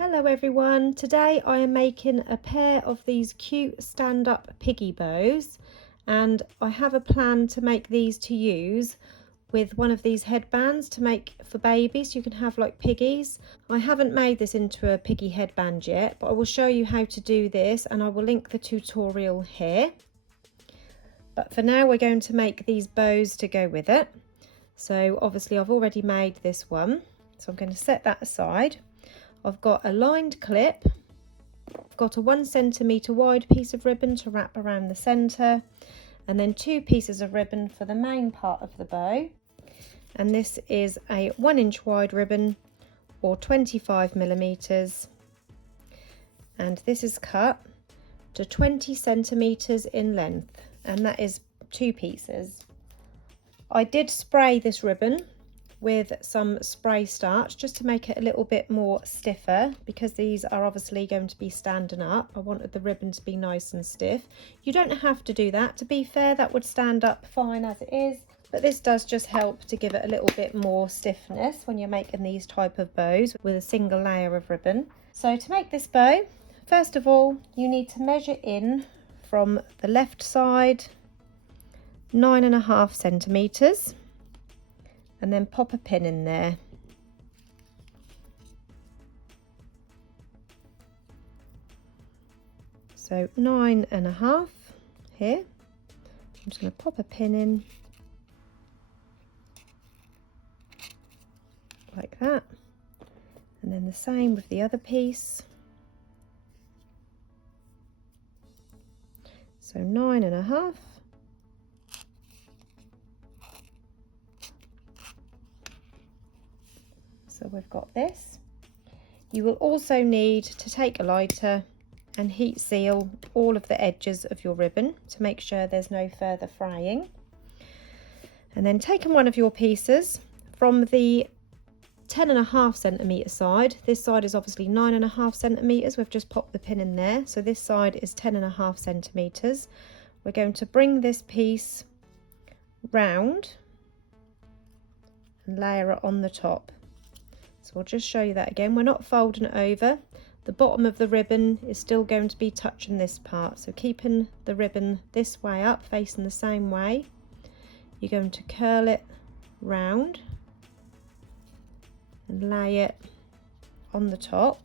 Hello everyone, today I am making a pair of these cute stand-up piggy bows, and I have a plan to make these to use with one of these headbands to make for babies. You can have like piggies. I haven't made this into a piggy headband yet, but I will show you how to do this and I will link the tutorial here. But for now we're going to make these bows to go with it. So obviously I've already made this one, so I'm going to set that aside. I've got a lined clip, I've got a 1 centimetre wide piece of ribbon to wrap around the centre, and then 2 pieces of ribbon for the main part of the bow. And this is a 1 inch wide ribbon or 25mm, and this is cut to 20 centimetres in length, and that is 2 pieces. I did spray this ribbon with some spray starch just to make it a little bit more stiffer, because these are obviously going to be standing up. I wanted the ribbon to be nice and stiff. You don't have to do that. To be fair, that would stand up fine as it is, but this does just help to give it a little bit more stiffness when you're making these type of bows with a single layer of ribbon. So to make this bow, first of all you need to measure in from the left side 9.5 centimetres and then pop a pin in there. So 9.5 here. I'm just going to pop a pin in like that, and then the same with the other piece. So 9.5. So we've got this. You will also need to take a lighter and heat seal all of the edges of your ribbon to make sure there's no further fraying. And then taking one of your pieces from the 10.5 centimetre side, this side is obviously 9.5 centimetres, we've just popped the pin in there, so this side is 10.5 centimetres. We're going to bring this piece round and layer it on the top. So I'll just show you that again. We're not folding it over. The bottom of the ribbon is still going to be touching this part. So keeping the ribbon this way up, facing the same way, you're going to curl it round and lay it on the top.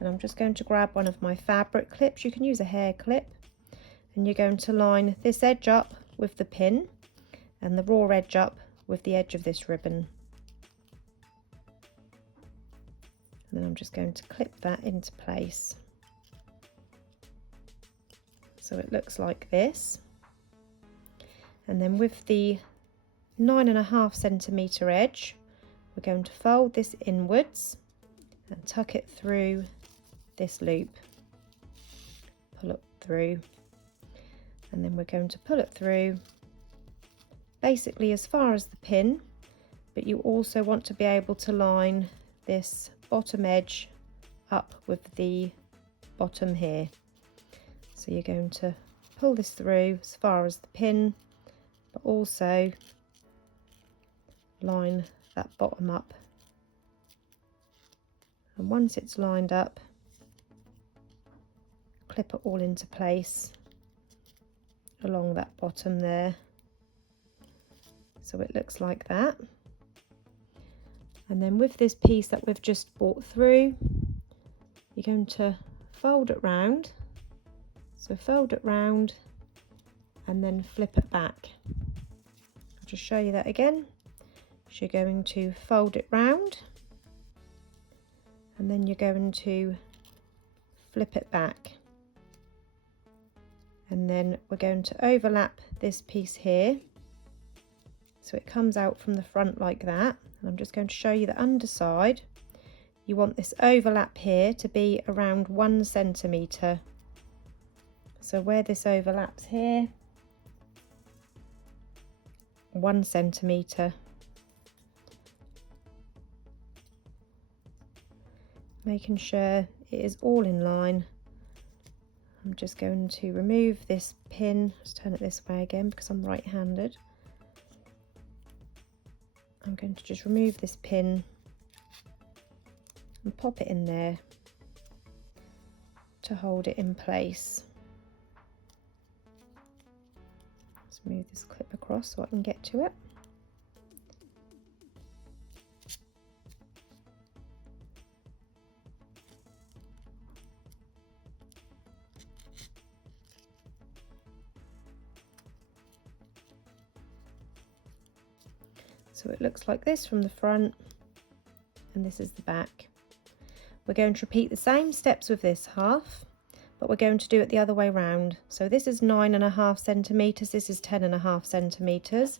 And I'm just going to grab one of my fabric clips. You can use a hair clip. And you're going to line this edge up with the pin and the raw edge up with the edge of this ribbon. And then I'm just going to clip that into place. So it looks like this. And then with the 9.5 centimetre edge, we're going to fold this inwards and tuck it through this loop. Pull it through. And then we're going to pull it through basically as far as the pin, but you also want to be able to line this bottom edge up with the bottom here. So you're going to pull this through as far as the pin, but also line that bottom up. And once it's lined up, clip it all into place along that bottom there. So it looks like that. And then with this piece that we've just brought through, you're going to fold it round. So fold it round and then flip it back. I'll just show you that again. So you're going to fold it round and then you're going to flip it back. And then we're going to overlap this piece here. So it comes out from the front like that. And I'm just going to show you the underside. You want this overlap here to be around 1 centimetre. So where this overlaps here, 1 centimetre. Making sure it is all in line. I'm just going to remove this pin. Let's turn it this way again because I'm right-handed. I'm going to just remove this pin and pop it in there to hold it in place. Let's move this clip across so I can get to it. So it looks like this from the front, and this is the back. We're going to repeat the same steps with this half, but we're going to do it the other way round. So this is 9.5 centimetres, this is 10.5 centimetres.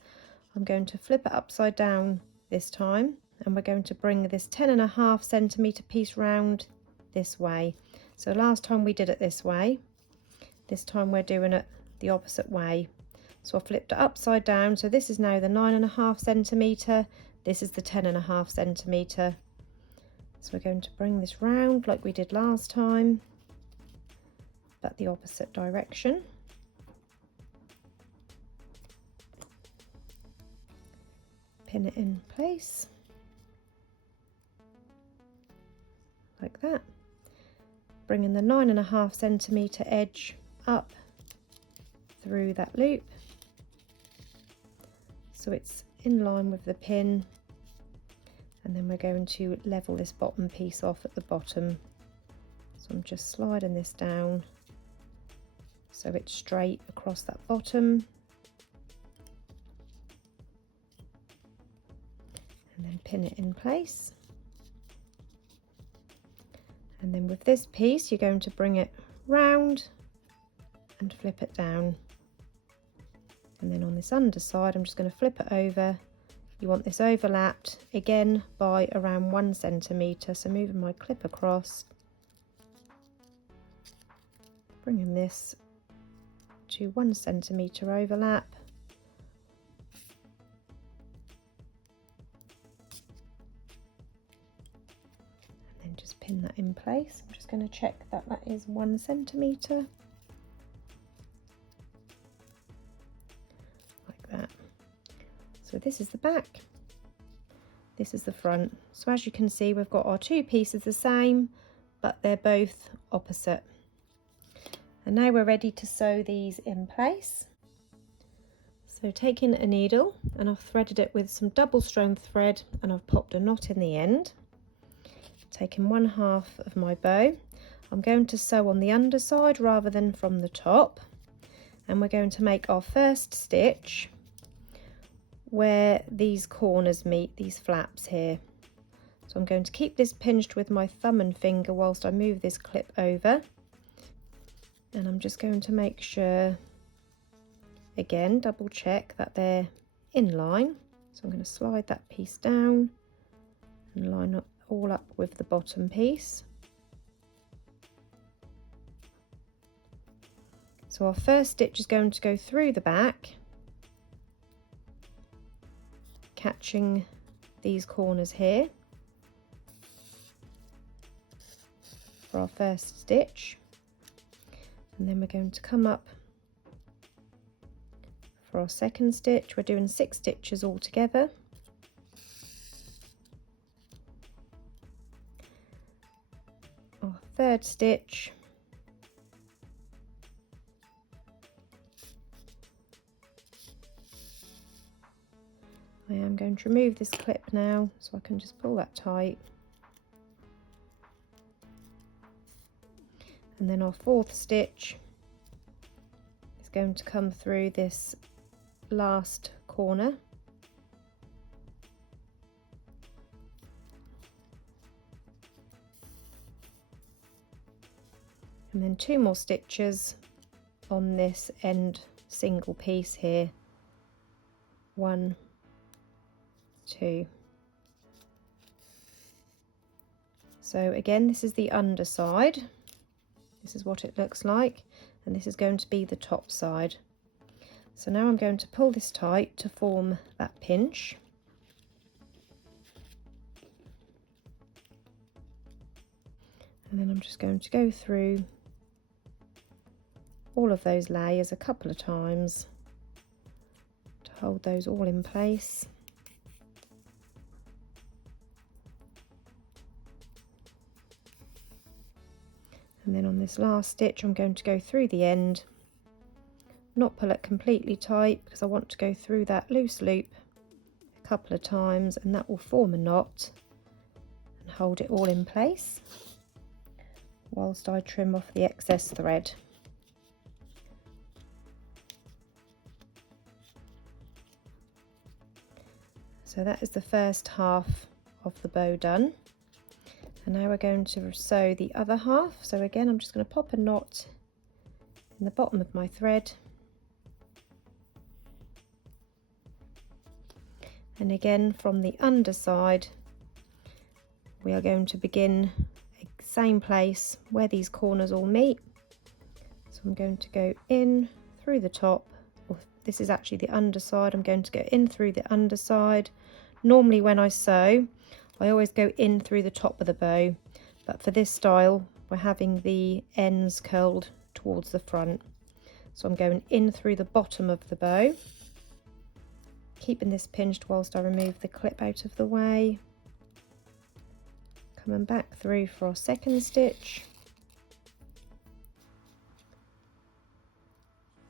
I'm going to flip it upside down this time, and we're going to bring this 10.5 centimetre piece round this way. So last time we did it this way, this time we're doing it the opposite way. So I flipped it upside down, so this is now the 9.5 centimetre, this is the 10.5 centimetre. So we're going to bring this round like we did last time, but the opposite direction. Pin it in place, like that. Bringing the 9.5 centimetre edge up through that loop, so it's in line with the pin, and then we're going to level this bottom piece off at the bottom. So I'm just sliding this down so it's straight across that bottom, and then pin it in place. And then with this piece you're going to bring it round and flip it down. And then on this underside I'm just going to flip it over. You want this overlapped again by around 1 centimetre, so moving my clip across, bringing this to 1 centimetre overlap, and then just pin that in place. I'm just going to check that that is 1 centimetre. So this is the back, this is the front. So as you can see, we've got our two pieces the same, but they're both opposite. And now we're ready to sew these in place. So taking a needle, and I've threaded it with some double strand thread, and I've popped a knot in the end. Taking 1/2 of my bow, I'm going to sew on the underside rather than from the top, and we're going to make our first stitch where these corners meet, these flaps here. So I'm going to keep this pinched with my thumb and finger whilst I move this clip over, and I'm just going to make sure, again double check that they're in line. So I'm going to slide that piece down and line up all up with the bottom piece. So our first stitch is going to go through the back, catching these corners here for our first stitch, and then we're going to come up for our second stitch. We're doing 6 stitches all together. Our third stitch, I am going to remove this clip now so I can just pull that tight. And then our fourth stitch is going to come through this last corner. And then 2 more stitches on this end single piece here. 1, 2. So again, this is the underside. This is what it looks like, and this is going to be the top side. So now I'm going to pull this tight to form that pinch. And then I'm just going to go through all of those layers a couple of times to hold those all in place. then on this last stitch I'm going to go through the end, not pull it completely tight because I want to go through that loose loop a couple of times, and that will form a knot and hold it all in place whilst I trim off the excess thread. So that is the first half of the bow done. And now we're going to sew the other half. So again, I'm just going to pop a knot in the bottom of my thread. And again, from the underside, we are going to begin the same place where these corners all meet. So I'm going to go in through the top. Well, this is actually the underside. I'm going to go in through the underside. Normally when I sew, I always go in through the top of the bow, but for this style we're having the ends curled towards the front. So I'm going in through the bottom of the bow, keeping this pinched whilst I remove the clip out of the way. Coming back through for our second stitch,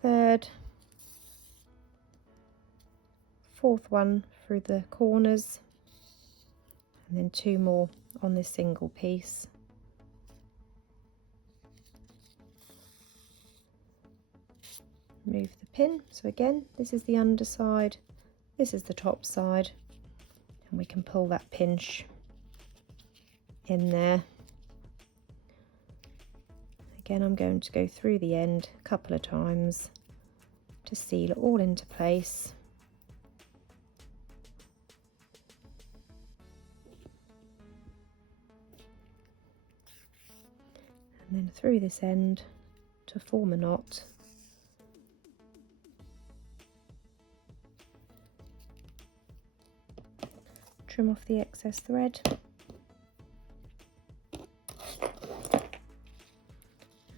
third, fourth one through the corners, and then two more on this single piece. Remove the pin. So again, this is the underside, this is the top side, and we can pull that pinch in there. Again, I'm going to go through the end a couple of times to seal it all into place. And then through this end to form a knot. Trim off the excess thread.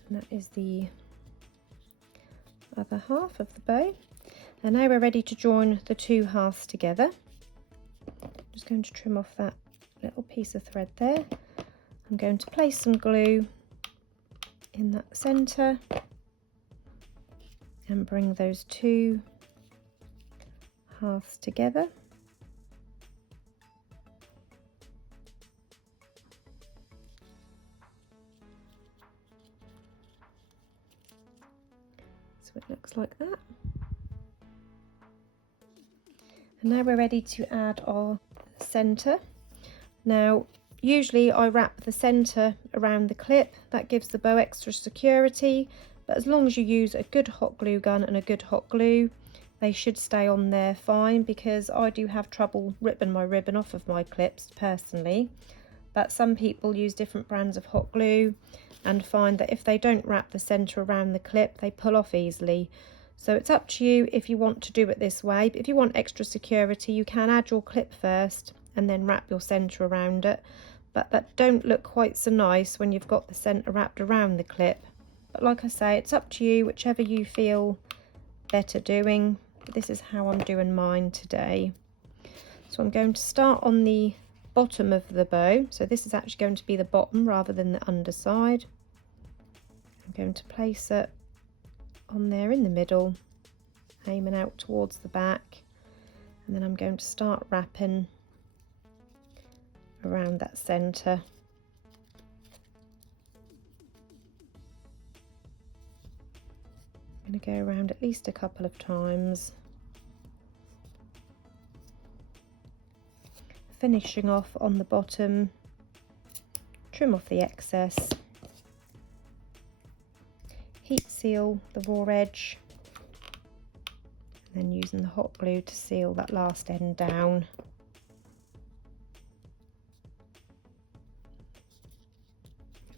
And that is the other half of the bow. And now we're ready to join the two halves together. I'm just going to trim off that little piece of thread there. I'm going to place some glue in that center and bring those two halves together. So it looks like that. And now we're ready to add our center. Now usually I wrap the centre around the clip, that gives the bow extra security, but as long as you use a good hot glue gun and a good hot glue, they should stay on there fine, because I do have trouble ripping my ribbon off of my clips personally, but some people use different brands of hot glue and find that if they don't wrap the centre around the clip, they pull off easily. So it's up to you if you want to do it this way, but if you want extra security you can add your clip first and then wrap your centre around it. But that don't look quite so nice when you've got the centre wrapped around the clip. But like I say, it's up to you, whichever you feel better doing. But this is how I'm doing mine today. So I'm going to start on the bottom of the bow. So this is actually going to be the bottom rather than the underside. I'm going to place it on there in the middle, aiming out towards the back. And then I'm going to start wrapping around that center. I'm going to go around at least a couple of times, finishing off on the bottom. Trim off the excess, heat seal the raw edge, and then using the hot glue to seal that last end down.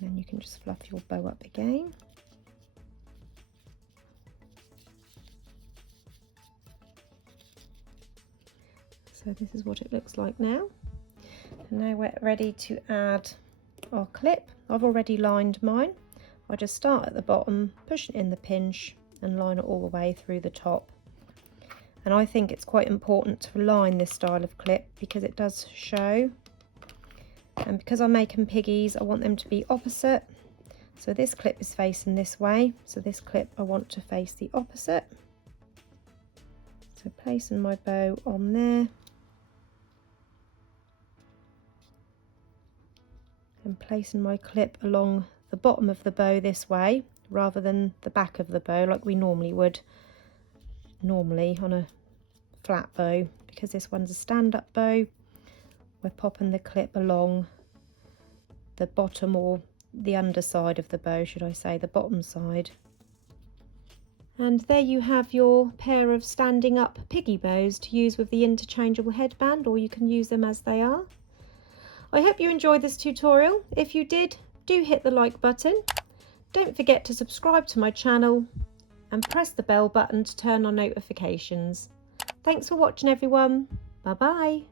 And then you can just fluff your bow up again. So this is what it looks like now. And now we're ready to add our clip. I've already lined mine. I just start at the bottom, push it in the pinch and line it all the way through the top. And I think it's quite important to line this style of clip because it does show. And because I'm making piggies, I want them to be opposite. So this clip is facing this way, so this clip I want to face the opposite. So placing my bow on there and placing my clip along the bottom of the bow this way rather than the back of the bow like we normally would on a flat bow. Because this one's a stand-up bow, we're popping the clip along the bottom, or the underside of the bow, should I say, the bottom side. And there you have your pair of standing up piggy bows to use with the interchangeable headband, or you can use them as they are. I hope you enjoyed this tutorial. If you did, do hit the like button. Don't forget to subscribe to my channel and press the bell button to turn on notifications. Thanks for watching everyone. Bye bye.